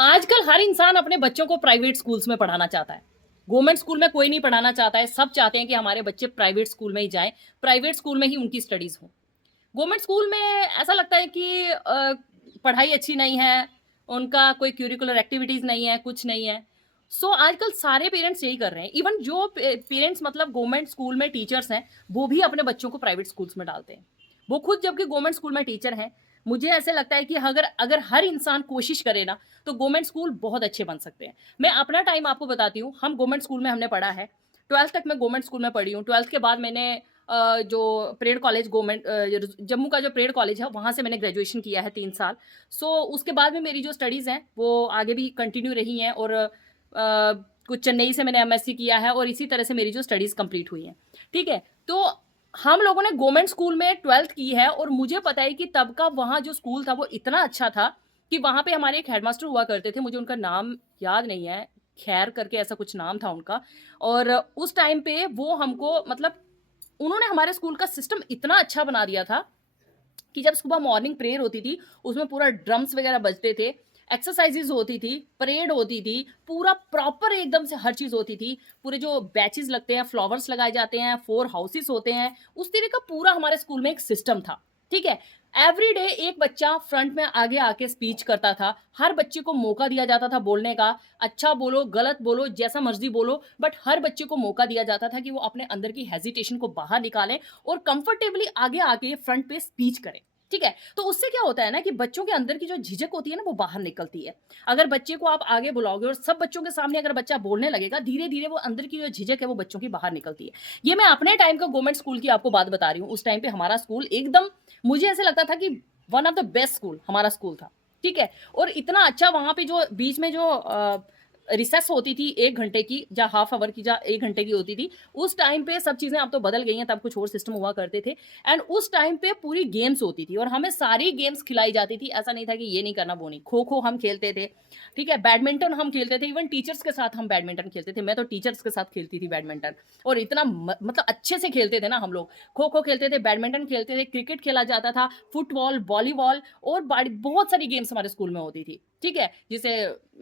आजकल हर इंसान अपने बच्चों को प्राइवेट स्कूल्स में पढ़ाना चाहता है। गवर्नमेंट स्कूल में कोई नहीं पढ़ाना चाहता है। सब चाहते हैं कि हमारे बच्चे प्राइवेट स्कूल में ही जाएं, प्राइवेट स्कूल में ही उनकी स्टडीज हो। गवर्नमेंट स्कूल में ऐसा लगता है कि पढ़ाई अच्छी नहीं है, उनका कोई क्यूरिकुलर एक्टिविटीज नहीं है, कुछ नहीं है। सो आजकल सारे पेरेंट्स यही कर रहे हैं। इवन जो पेरेंट्स मतलब गवर्नमेंट स्कूल में टीचर्स हैं, वो भी अपने बच्चों को प्राइवेट स्कूल्स में डालते हैं। वो खुद जबकि गवर्नमेंट स्कूल में टीचर हैं। मुझे ऐसे लगता है कि अगर अगर हर इंसान कोशिश करे ना, तो गवर्नमेंट स्कूल बहुत अच्छे बन सकते हैं। मैं अपना टाइम आपको बताती हूँ। हम गवर्नमेंट स्कूल में हमने पढ़ा है। 12th तक मैं गवर्नमेंट स्कूल में पढ़ी हूँ। 12th के बाद मैंने जो परेड कॉलेज गवर्नमेंट जम्मू का जो परेड कॉलेज है, वहाँ से मैंने ग्रेजुएशन किया है 3 साल। सो उसके बाद में मेरी जो स्टडीज़ हैं वो आगे भी कंटिन्यू रही हैं, और कुछ चेन्नई से मैंने एमएससी किया है, और इसी तरह से मेरी जो स्टडीज़ कंप्लीट हुई हैं। ठीक है, तो हम लोगों ने गवर्नमेंट स्कूल में 12th की है, और मुझे पता है कि तब का वहाँ जो स्कूल था वो इतना अच्छा था कि वहाँ पे हमारे एक हेडमास्टर हुआ करते थे। मुझे उनका नाम याद नहीं है, खैर करके ऐसा कुछ नाम था उनका। और उस टाइम पे वो हमको मतलब उन्होंने हमारे स्कूल का सिस्टम इतना अच्छा बना दिया था कि जब सुबह मॉर्निंग प्रेयर होती थी, उसमें पूरा ड्रम्स वगैरह बजते थे, एक्सरसाइजेज होती थी, परेड होती थी, पूरा प्रॉपर एकदम से हर चीज़ होती थी। पूरे जो बैचेस लगते हैं, फ्लावर्स लगाए जाते हैं, 4 हाउसेस होते हैं, उस तरह का पूरा हमारे स्कूल में एक सिस्टम था। ठीक है, एवरी डे एक बच्चा फ्रंट में आगे आके स्पीच करता था। हर बच्चे को मौका दिया जाता था बोलने का। अच्छा बोलो, गलत बोलो, जैसा मर्जी बोलो, बट हर बच्चे को मौका दिया जाता था कि वो अपने अंदर की हेजिटेशन को बाहर निकालें और कंफर्टेबली आगे आके फ्रंट पे स्पीच करें। ठीक है, तो उससे क्या होता है ना कि बच्चों के अंदर की जो झिझक होती है ना, वो बाहर निकलती है। अगर बच्चे को आप आगे बुलाओगे और सब बच्चों के सामने अगर बच्चा बोलने लगेगा, धीरे धीरे वो अंदर की जो झिझक है वो बच्चों की बाहर निकलती है। ये मैं अपने टाइम का गवर्नमेंट स्कूल की आपको बात बता रही हूँ। उस टाइम पे हमारा स्कूल एकदम, मुझे ऐसे लगता था कि one of the best school हमारा स्कूल था। ठीक है, और इतना अच्छा वहां पे जो बीच में जो रिसेस होती थी 1 घंटे की, या हाफ आवर की, या 1 घंटे की होती थी, उस टाइम पे सब चीजें अब तो बदल गई हैं, तब कुछ और सिस्टम हुआ करते थे। एंड उस टाइम पे पूरी गेम्स होती थी और हमें सारी गेम्स खिलाई जाती थी। ऐसा नहीं था कि ये नहीं करना वो नहीं। खो खो हम खेलते थे, ठीक है, बैडमिंटन हम खेलते थे, इवन टीचर्स के साथ हम बैडमिंटन खेलते थे। मैं तो टीचर्स के साथ खेलती थी बैडमिंटन, और इतना मतलब अच्छे से खेलते थे ना हम लोग। खो खो खेलते थे, बैडमिंटन खेलते थे, क्रिकेट खेला जाता था, फुटबॉल, वॉलीबॉल, और बहुत सारी गेम्स हमारे स्कूल में होती थी। ठीक है, जिसे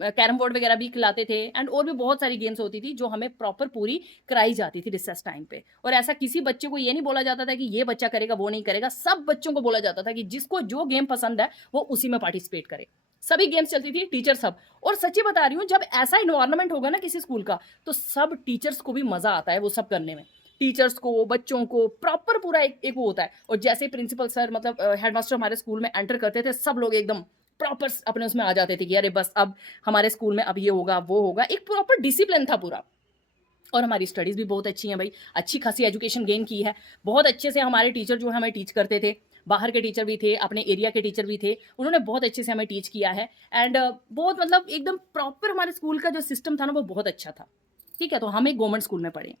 कैरम बोर्ड वगैरह भी खिलाते थे, एंड और भी बहुत सारी गेम्स होती थी जो हमें प्रॉपर पूरी कराई जाती थी रिसेस टाइम पे। और ऐसा किसी बच्चे को ये नहीं बोला जाता था कि ये बच्चा करेगा वो नहीं करेगा। सब बच्चों को बोला जाता था कि जिसको जो गेम पसंद है वो उसी में पार्टिसिपेट करे। सभी गेम्स चलती थी, टीचर सब। और सच्ची बता रही हूँ, जब ऐसा इन्वायरमेंट होगा ना किसी स्कूल का, तो सब टीचर्स को भी मजा आता है वो सब करने में। टीचर्स को, बच्चों को प्रॉपर पूरा एक वो होता है। और जैसे प्रिंसिपल सर मतलब हेडमास्टर हमारे स्कूल में एंटर करते थे, सब लोग एकदम प्रॉपर अपने उसमें आ जाते थे कि अरे बस अब हमारे स्कूल में अब ये होगा वो होगा। एक प्रॉपर डिसिप्लिन था पूरा। और हमारी स्टडीज़ भी बहुत अच्छी हैं भाई, अच्छी खासी एजुकेशन गेन की है। बहुत अच्छे से हमारे टीचर जो है हमें टीच करते थे। बाहर के टीचर भी थे, अपने एरिया के टीचर भी थे, उन्होंने बहुत अच्छे से हमें टीच किया है। एंड बहुत मतलब एकदम प्रॉपर हमारे स्कूल का जो सिस्टम था ना, वो बहुत अच्छा था। ठीक है, तो हम एक गवर्नमेंट स्कूल में पढ़े।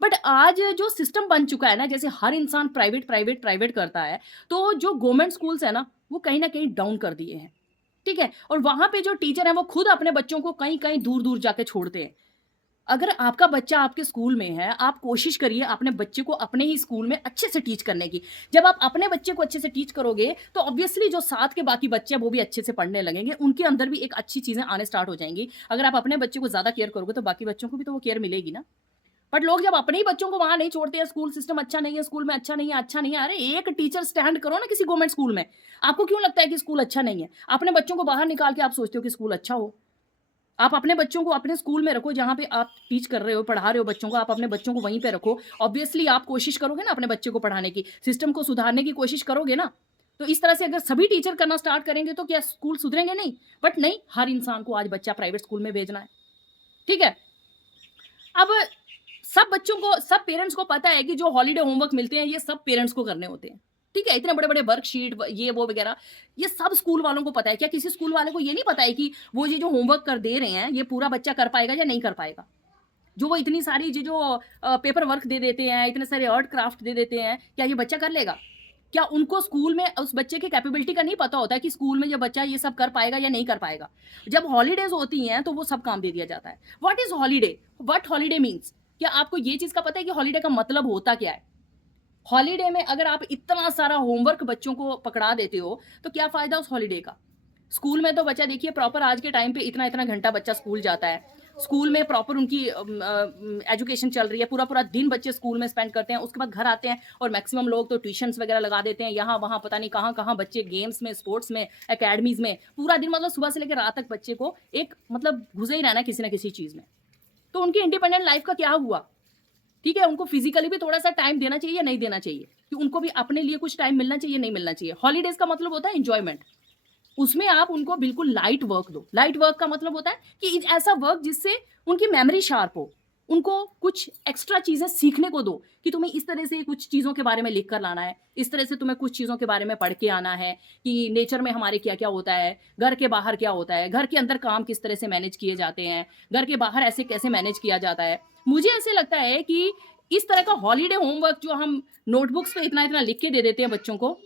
बट आज जो सिस्टम बन चुका है ना, जैसे हर इंसान प्राइवेट प्राइवेट प्राइवेट करता है, तो जो गवर्नमेंट स्कूल्स है ना, वो कहीं ना कहीं डाउन कर दिए हैं। ठीक है, और वहां पे जो टीचर है वो खुद अपने बच्चों को कहीं कहीं दूर दूर जाके छोड़ते हैं। अगर आपका बच्चा आपके स्कूल में है, आप कोशिश करिए अपने बच्चे को अपने ही स्कूल में अच्छे से टीच करने की। जब आप अपने बच्चे को अच्छे से टीच करोगे, तो ऑब्वियसली जो साथ के बाकी बच्चे हैं वो भी अच्छे से पढ़ने लगेंगे, उनके अंदर भी एक अच्छी चीजें आने स्टार्ट हो जाएंगी। अगर आप अपने बच्चे को ज्यादा केयर करोगे, तो बाकी बच्चों को भी तो वो केयर मिलेगी ना। बट लोग जब अपने ही बच्चों को वहां नहीं छोड़ते हैं, स्कूल सिस्टम अच्छा नहीं है, स्कूल में अच्छा नहीं है, अच्छा नहीं है। अरे एक टीचर स्टैंड करो ना किसी गवर्नमेंट स्कूल में। आपको क्यों लगता है कि स्कूल अच्छा नहीं है? अपने बच्चों को बाहर निकाल के आप सोचते हो कि स्कूल अच्छा हो। आप अपने बच्चों को अपने स्कूल में रखो, जहाँ पे आप टीच कर रहे हो, पढ़ा रहे हो बच्चों को, आप अपने बच्चों को वहीं पे रखो। ऑब्वियसली आप कोशिश करोगे ना अपने बच्चे को पढ़ाने की, सिस्टम को सुधारने की कोशिश करोगे ना। तो इस तरह से अगर सभी टीचर करना स्टार्ट करेंगे, तो क्या स्कूल सुधरेंगे? नहीं। बट नहीं, हर इंसान को आज बच्चा प्राइवेट स्कूल में भेजना है। ठीक है, अब सब बच्चों को, सब पेरेंट्स को पता है कि जो हॉलीडे होमवर्क मिलते हैं, ये सब पेरेंट्स को करने होते हैं। ठीक है, इतने बड़े बड़े वर्कशीट ये वो वगैरह, ये सब स्कूल वालों को पता है। क्या किसी स्कूल वाले को ये नहीं पता है कि वो ये जो होमवर्क कर दे रहे हैं, ये पूरा बच्चा कर पाएगा या नहीं कर पाएगा? जो वो इतनी सारी जो पेपर वर्क दे देते हैं, इतने सारे आर्ट क्राफ्ट दे देते हैं, क्या ये बच्चा कर लेगा? क्या उनको स्कूल में उस बच्चे की कैपेबिलिटी का नहीं पता होता है कि स्कूल में ये बच्चा ये सब कर पाएगा या नहीं कर पाएगा? जब हॉलीडेज होती हैं, तो वो सब काम दे दिया जाता है। What is holiday? What holiday means? क्या आपको ये चीज का पता है कि हॉलीडे का मतलब होता क्या है? हॉलीडे में अगर आप इतना सारा होमवर्क बच्चों को पकड़ा देते हो, तो क्या फायदा उस हॉलीडे का? स्कूल में तो बच्चा देखिए प्रॉपर आज के टाइम पे इतना-इतना घंटा बच्चा स्कूल जाता है। स्कूल में प्रॉपर उनकी एजुकेशन चल रही है, पूरा-पूरा दिन बच्चे स्कूल में स्पेंड करते हैं, उसके बाद घर आते हैं और मैक्सिमम लोग तो ट्यूशन्स वगैरह लगा देते हैं, यहाँ-वहाँ पता नहीं कहाँ-कहाँ बच्चे गेम्स में, स्पोर्ट्स में, एकेडमीज़ में, पूरा दिन मतलब सुबह से लेकर रात तक बच्चे को एक मतलब घुसे ही रहना है किसी न किसी चीज़ में। तो उनकी इंडिपेंडेंट लाइफ़ का क्या हुआ? ठीक है, उनको फिज़िकली भी थोड़ा-सा टाइम देना चाहिए या नहीं देना चाहिए? कि उनको भी अपने लिए कुछ टाइम मिलना चाहिए, नहीं मिलना चाहिए? हॉलिडेज़ का मतलब होता है एन्जॉयमेंट। उसमें आप उनको बिल्कुल लाइट वर्क दो। लाइट वर्क का मतलब होता है कि ऐसा वर्क जिससे उनकी मेमोरी शार्प हो। उनको कुछ एक्स्ट्रा चीज़ें सीखने को दो कि तुम्हें इस तरह से कुछ चीज़ों के बारे में लिख कर लाना है, इस तरह से तुम्हें कुछ चीज़ों के बारे में पढ़ के आना है कि नेचर में हमारे क्या-क्या होता है, घर के बाहर क्या होता है, घर के अंदर काम किस तरह से मैनेज किए जाते हैं, घर के बाहर ऐसे कैसे मैनेज किया जाता है। मुझे ऐसे लगता है कि इस तरह का हॉलिडे होमवर्क जो हम नोटबुक्स पे इतना-इतना लिख के दे देते हैं बच्चों को,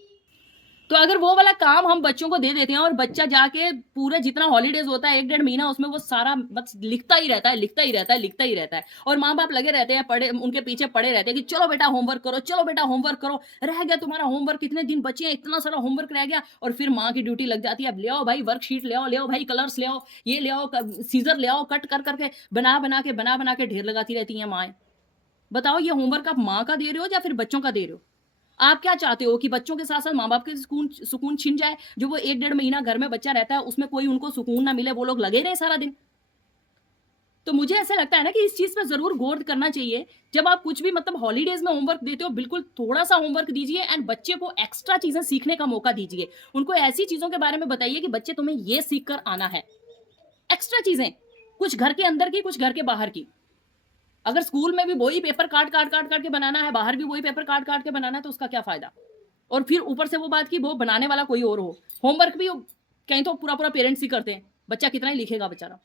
तो अगर वो वाला काम हम बच्चों को दे देते हैं और बच्चा जाके पूरे जितना हॉलिडेज़ होता है 1 डेढ़ महीना उसमें वो सारा बस लिखता ही रहता है, लिखता ही रहता है, लिखता ही रहता है और माँ-बाप लगे रहते हैं पड़े उनके पीछे पड़े रहते हैं कि चलो बेटा होमवर्क करो, चलो बेटा होमवर्क करो, रह गया तुम्हारा होमवर्क कितने दिन बचे हैं, इतना सारा होमवर्क रह गया और फिर माँ की ड्यूटी लग जाती है, अब ले आओ भाई वर्कशीट ले आओ भाई कलर्स ले आओ, ये ले आओ क सीज़र ले आओ, कट कर के बना-बना के ढेर लगाती रहती हैं माँएँ। बताओ ये होमवर्क आप माँ का दे रहे हो या फिर बच्चों का दे रहे हो? आप क्या चाहते हो कि बच्चों के साथ-साथ माँ-बाप के सुकून सुकून छिन जाए? जो वो 1 डेढ़ महीना घर में बच्चा रहता है, उसमें कोई उनको सुकून ना मिले, वो लोग लगे रहें सारा दिन? तो मुझे ऐसा लगता है ना कि इस चीज़ पे ज़रूर गौर करना चाहिए। जब आप कुछ भी मतलब हॉलिडेज़ में होमवर्क देते हो, बिल्कुल थोड़ा-सा होमवर्क दीजिए एंड बच्चे को एक्स्ट्रा चीज़ें सीखने का मौका दीजिए। उनको ऐसी चीज़ों के बारे में बताइए कि बच्चे तुम्हें ये सीख कर आना है। एक्स्ट्रा चीज़ें, कुछ घर के अंदर की, कुछ घर के बाहर की। अगर स्कूल में भी वही पेपर काट के बनाना है, बाहर भी वही पेपर काट के बनाना है, तो उसका क्या फ़ायदा? और फिर ऊपर से वो बात कि वो बनाने वाला कोई और हो। होमवर्क भी कहीं तो पूरा-पूरा पेरेंट्स ही करते हैं। बच्चा कितना ही लिखेगा बेचारा।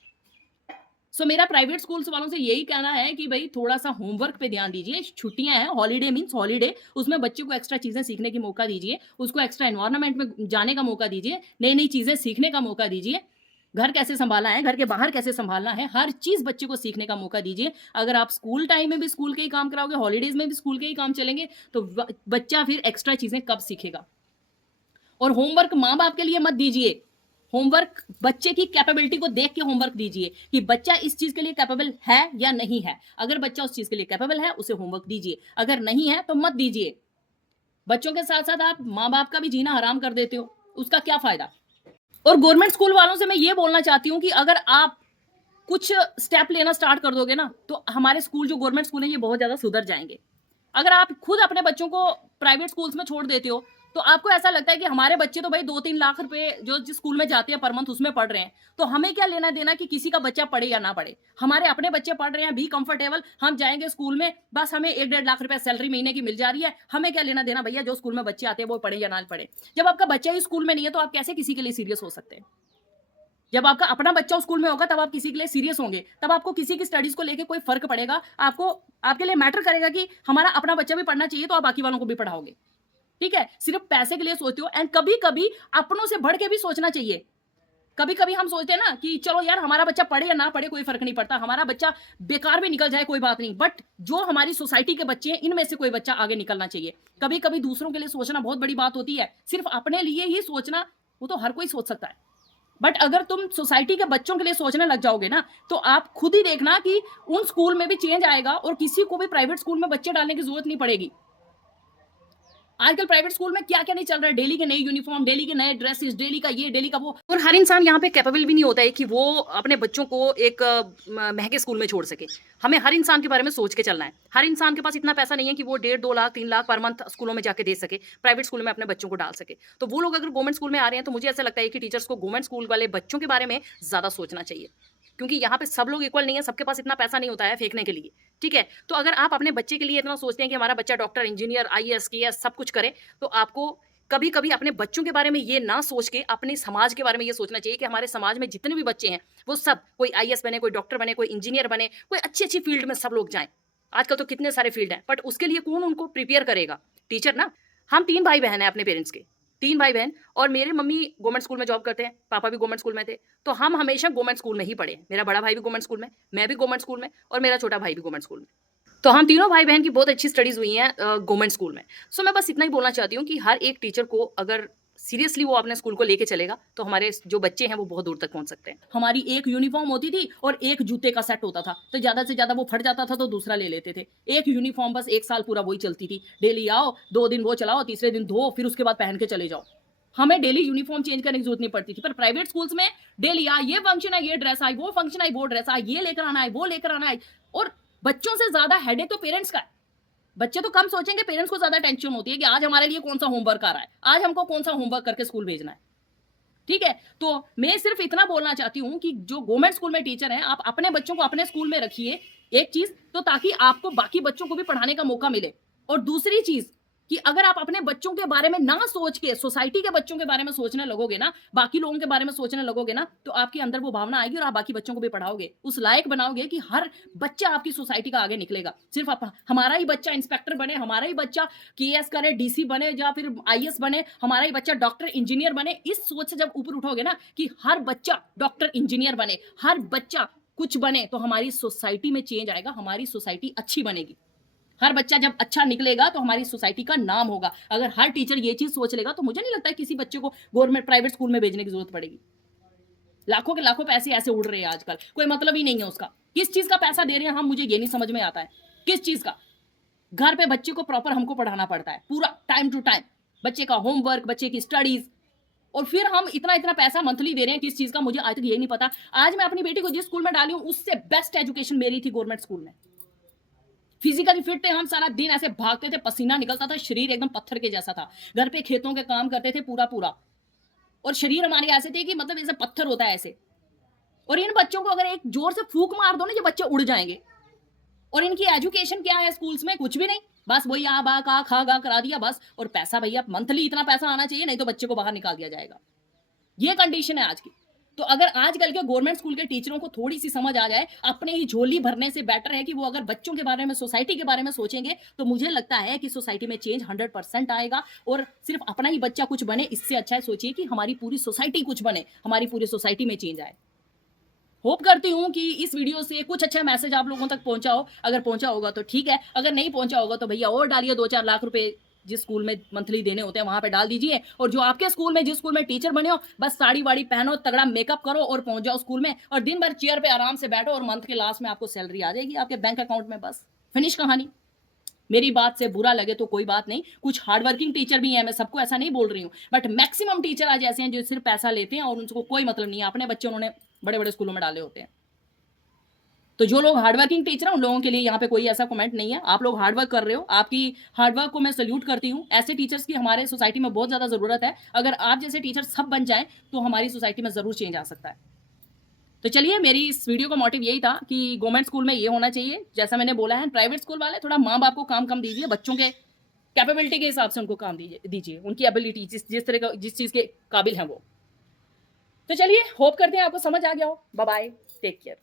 सो मेरा प्राइवेट स्कूल्स वालों से यही कहना है कि भई थोड़ा-सा होमवर्क पे ध्यान दीजिए। छुट्टियाँ हैं, हॉलिडे मीन्स हॉलिडे, उसमें बच्चे को एक्स्ट्रा चीज़ें सीखने की मौका दीजिए। उसको एक्स्ट्रा एनवायरनमेंट में जाने का मौका दीजिए। नई-नई चीज़ें सीखने का मौका दीजिए। घर कैसे सँभालना है, घर के बाहर कैसे सँभालना है, हर चीज़ बच्चे को सीखने का मौका दीजिए। अगर आप स्कूल टाइम में भी स्कूल के ही काम कराओगे, हॉलिडेज़ में भी स्कूल के ही काम चलेंगे, तो बच्चा फिर एक्स्ट्रा चीज़ें कब सीखेगा? और होमवर्क माँ-बाप के लिए मत दीजिए। होमवर्क बच्चे की कैपेबिलिटी को देख के होमवर्क दीजिए कि बच्चा इस चीज़ के लिए कैपेबल है या नहीं है। अगर बच्चा उस चीज़ के लिए कैपेबल है, उसे होमवर्क दीजिए। अगर नहीं है, तो मत दीजिए। बच्चों के साथ-साथ आप माँ-बाप का भी जीना हराम कर देते हो। उसका क्या फ़ायदा? और गवर्नमेंट स्कूल वालों से मैं ये बोलना चाहती हूँ कि अगर आप कुछ स्टेप लेना स्टार्ट कर दोगे ना, तो हमारे स्कूल जो गवर्नमेंट स्कूल हैं, ये बहुत ज़्यादा सुधर जाएँगे। अगर आप खुद अपने बच्चों को प्राइवेट स्कूल्स में छोड़ देते हो, तो आपको ऐसा लगता है कि हमारे बच्चे तो भई 2-3 लाख रुपए जो जिस स्कूल में जाते हैं पर मंथ उसमें पढ़ रहे हैं, तो हमें क्या लेना-देना कि किसी का बच्चा पढ़े या ना पढ़े। हमारे अपने बच्चे पढ़ रहे हैं, बी कंफर्टेबल, हम जाएँगे स्कूल में, बस हमें 1 डेढ़ लाख रुपए सैलरी महीने की मिल जा रही है, हमें क्या लेना-देना भैया जो स्कूल में बच्चे आते हैं वो पढ़े या ना पढ़े। जब आपका बच्चा ही स्कूल में नहीं है, तो आप कैसे किसी के लिए सीरियस हो सकते हैं? जब आपका अपना बच्चा उस स्कूल में होगा तब आप किसी के लिए सीरियस होंगे। तब आपको किसी की स्टडीज़ को लेके कोई फ़र्क पड़ेगा। आपको आपके लिए मैटर करेगा कि हमारा अपना बच्चा भी पढ़ना चाहिए तो आप बाकी वालों को भी पढ़ाओगे। ठीक है? सिर्फ़ पैसे के लिए सोचते हो एंड कभी-कभी अपनों से बढ़ के भी सोचना चाहिए। कभी-कभी हम सोचते हैं ना कि चलो यार हमारा बच्चा पढ़े या ना पढ़े कोई फ़र्क नहीं पड़ता। हमारा बच्चा बेकार भी निकल जाए कोई बात नहीं। बट जो हमारी सोसाइटी के बच्चे हैं इनमें से कोई बच्चा आगे निकलना चाहिए। कभी-कभी दूसरों के लिए सोचना बहुत बड़ी बात होती है। सिर्फ़ अपने लिए ही सोचना वो तो हर कोई सोच सकता है। बट अगर तुम सोसाइटी के बच्चों के लिए सोचने लग जाओगे ना, तो आप खुद ही देखना कि उन स्कूल में भी चेंज आएगा और किसी को भी प्राइवेट स्कूल में बच्चे डालने की ज़रूरत नहीं पड़ेगी। आजकल प्राइवेट स्कूल में क्या-क्या नहीं चल रहा है, डेली के नए यूनिफ़ॉर्म, डेली के नए ड्रेसेस, डेली का ये, डेली का वो और हर इंसान यहाँ पे कैपेबल भी नहीं होता है कि वो अपने बच्चों को एक महँगे स्कूल में छोड़ सके। हमें हर इंसान के बारे में सोच के चलना है। हर इंसान के पास इतना पैसा नहीं है कि वो डेढ़ 2 लाख, 3 लाख पर मंथ स्कूलों में जाके दे सके, प्राइवेट स्कूल में अपने बच्चों को डाल सके। तो वो लोग अगर गवर्नमेंट स्कूल में आ रहे हैं, तो मुझे ऐसा लगता है कि टीचर्स को गवर्नमेंट स्कूल वाले बच्चों के बारे में ज़्यादा सोचना चाहिए। क्योंकि यहाँ पे सब लोग इक्वल नहीं है, सबके पास इतना पैसा नहीं होता है फेंकने के लिए, ठीक है? तो अगर आप अपने बच्चे के लिए इतना सोचते हैं कि हमारा बच्चा डॉक्टर, इंजीनियर, आईएएस, केएएस सब कुछ करे, तो आपको कभी-कभी अपने बच्चों के बारे में ये ना सोच के अपने समाज के बारे में ये सोचना चाहिए कि हमारे समाज में जितने भी बच्चे हैं, वो सब कोई आईएएस बने, कोई डॉक्टर बने, कोई इंजीनियर बने, कोई अच्छी-अच्छी फील्ड में सब लोग जाएँ। आजकल तो कितने सारे फील्ड हैं, बट उसके लिए कौन उनको प्रिपेयर करेगा? टीचर ना। हम 3 भाई-बहन हैं अपने पेरेंट्स के, 3 भाई-बहन और मेरे मम्मी गवर्नमेंट स्कूल में जॉब करते हैं, पापा भी गवर्नमेंट स्कूल में थे। तो हम हमेशा गवर्नमेंट स्कूल में ही पढ़े हैं। मेरा बड़ा भाई भी गवर्नमेंट स्कूल में, मैं भी गवर्नमेंट स्कूल में और मेरा छोटा भाई भी गवर्नमेंट स्कूल में। तो हम तीनों भाई-बहन की बहुत अच्छी स्टडीज़ हुई हैं गवर्नमेंट स्कूल में। सो मैं बस इतना ही बोलना चाहती हूँ कि हर एक टीचर को अगर सीरियसली वो अपने स्कूल को लेके चलेगा तो हमारे जो बच्चे हैं वो बहुत दूर तक पहुंच सकते हैं। हमारी एक यूनिफॉर्म होती थी और एक जूते का सेट होता था, तो ज्यादा से ज्यादा वो फट जाता था तो दूसरा ले लेते थे। एक यूनिफॉर्म बस 1 साल पूरा वही चलती थी। डेली आओ, 2 दिन वो चलाओ, तीसरे दिन धो, फिर उसके बाद पहन के चले जाओ। हमें डेली यूनिफॉर्म चेंज करने की जरूरत नहीं पड़ती थी। पर प्राइवेट स्कूल्स में डेली ये फंक्शन है, ये ड्रेस आई, वो फंक्शन आई, वो ड्रेस आई, ये लेकर आना है, वो लेकर आना है। और बच्चों से ज्यादा हेडेक तो पेरेंट्स का है। बच्चे तो कम सोचेंगे, पेरेंट्स को ज्यादा टेंशन होती है कि आज हमारे लिए कौन सा होमवर्क आ रहा है, आज हमको कौन सा होमवर्क करके स्कूल भेजना है। ठीक है, तो मैं सिर्फ इतना बोलना चाहती हूं कि जो गवर्नमेंट स्कूल में टीचर हैं, आप अपने बच्चों को अपने स्कूल में रखिए। एक चीज तो ताकि आपको बाकी बच्चों को भी पढ़ाने का मौका मिले, और दूसरी चीज कि अगर आप अपने बच्चों के बारे में ना सोच के सोसाइटी के बच्चों के बारे में सोचने लगोगे ना, बाकी लोगों के बारे में सोचने लगोगे ना, तो आपके अंदर वो भावना आएगी और आप बाकी बच्चों को भी पढ़ाओगे, उस लायक बनाओगे कि हर बच्चा आपकी सोसाइटी का आगे निकलेगा। सिर्फ हमारा ही बच्चा इंस्पेक्टर बने, हमारा ही बच्चा केएस करे, डीसी बने या फिर आईएएस बने, हमारा ही बच्चा डॉक्टर इंजीनियर बने, इस सोच से जब ऊपर उठोगे ना कि हर बच्चा डॉक्टर इंजीनियर बने, हर बच्चा कुछ बने, तो हमारी सोसाइटी में चेंज आएगा, हमारी सोसाइटी अच्छी बनेगी। हर बच्चा जब अच्छा निकलेगा तो हमारी सोसाइटी का नाम होगा। अगर हर टीचर ये चीज सोच लेगा तो मुझे नहीं लगता किसी बच्चे को गवर्नमेंट प्राइवेट स्कूल में भेजने की जरूरत पड़ेगी। लाखों के लाखों पैसे ऐसे उड़ रहे हैं आजकल, कोई मतलब ही नहीं है उसका। किस चीज का पैसा दे रहे हैं हम, मुझे ये नहीं समझ में आता है। किस चीज का? घर पे बच्चे को प्रॉपर हमको पढ़ाना पड़ता है, पूरा टाइम टू टाइम, बच्चे का होमवर्क, बच्चे की स्टडीज, और फिर हम इतना इतना पैसा मंथली दे रहे हैं किस चीज का, मुझे आज तक यही नहीं पता। आज मैं अपनी बेटी को जिस स्कूल में डाली हूं उससे बेस्ट एजुकेशन मेरी थी गवर्नमेंट स्कूल में। फिजिकली फिट थे हम, सारा दिन ऐसे भागते थे, पसीना निकलता था, शरीर एकदम पत्थर के जैसा था। घर पे खेतों के काम करते थे पूरा पूरा, और शरीर हमारे ऐसे थे कि मतलब जैसे पत्थर होता है ऐसे। और इन बच्चों को अगर एक जोर से फूंक मार दो ना, ये बच्चे उड़ जाएंगे। और इनकी एजुकेशन क्या है स्कूल्स में? कुछ भी नहीं, बस वही आ बा का खा गा करा दिया बस। और पैसा भैया मंथली इतना पैसा आना चाहिए, नहीं तो बच्चे को बाहर निकाल दिया जाएगा। ये कंडीशन है आज की। तो अगर आजकल के गवर्नमेंट स्कूल के टीचरों को थोड़ी सी समझ आ जाए, अपने ही झोली भरने से बेटर है कि वो अगर बच्चों के बारे में, सोसाइटी के बारे में सोचेंगे, तो मुझे लगता है कि सोसाइटी में चेंज 100% आएगा। और सिर्फ अपना ही बच्चा कुछ बने, इससे अच्छा है सोचिए कि हमारी पूरी सोसाइटी कुछ बने, हमारी पूरी सोसाइटी में चेंज आए। होप करती हूँ कि इस वीडियो से कुछ अच्छा मैसेज आप लोगों तक पहुंचा हो। अगर पहुंचा होगा तो ठीक है, अगर नहीं पहुंचा होगा तो भैया और डालिए 2-4 लाख रुपए जिस स्कूल में मंथली देने होते हैं वहां पे डाल दीजिए। और जो आपके स्कूल में, जिस स्कूल में टीचर बने हो, बस साड़ी वाड़ी पहनो, तगड़ा मेकअप करो और पहुंच जाओ स्कूल में, और दिन भर चेयर पे आराम से बैठो, और मंथ के लास्ट में आपको सैलरी आ जाएगी आपके बैंक अकाउंट में। बस फिनिश कहानी। मेरी बात से बुरा लगे तो कोई बात नहीं, कुछ हार्डवर्किंग टीचर भी हैं, मैं सबको ऐसा नहीं बोल रही हूँ, बट मैक्सिमम टीचर आज ऐसे हैं जो सिर्फ पैसा लेते हैं और उनको कोई मतलब नहीं है, अपने बच्चे उन्होंने बड़े बड़े स्कूलों में डाले होते हैं। तो जो लोग हार्डवर्किंग टीचर हैं उन लोगों के लिए यहाँ पे कोई ऐसा कमेंट नहीं है। आप लोग हार्डवर्क कर रहे हो, आपकी हार्डवर्क को मैं सल्यूट करती हूँ। ऐसे टीचर्स की हमारे सोसाइटी में बहुत ज़्यादा ज़रूरत है। अगर आप जैसे टीचर सब बन जाएं तो हमारी सोसाइटी में ज़रूर चेंज आ सकता है। तो चलिए, मेरी इस वीडियो का मोटिव यही था कि गवर्नमेंट स्कूल में ये होना चाहिए जैसा मैंने बोला है। प्राइवेट स्कूल वाले थोड़ा माँ बाप को काम कम दीजिए, बच्चों के कैपेबिलिटी के हिसाब से उनको काम दीजिए, उनकी एबिलिटी जिस तरह का, जिस चीज़ के काबिल हैं वो। तो चलिए, होप करते हैं आपको समझ आ गया हो। Bye bye, take care.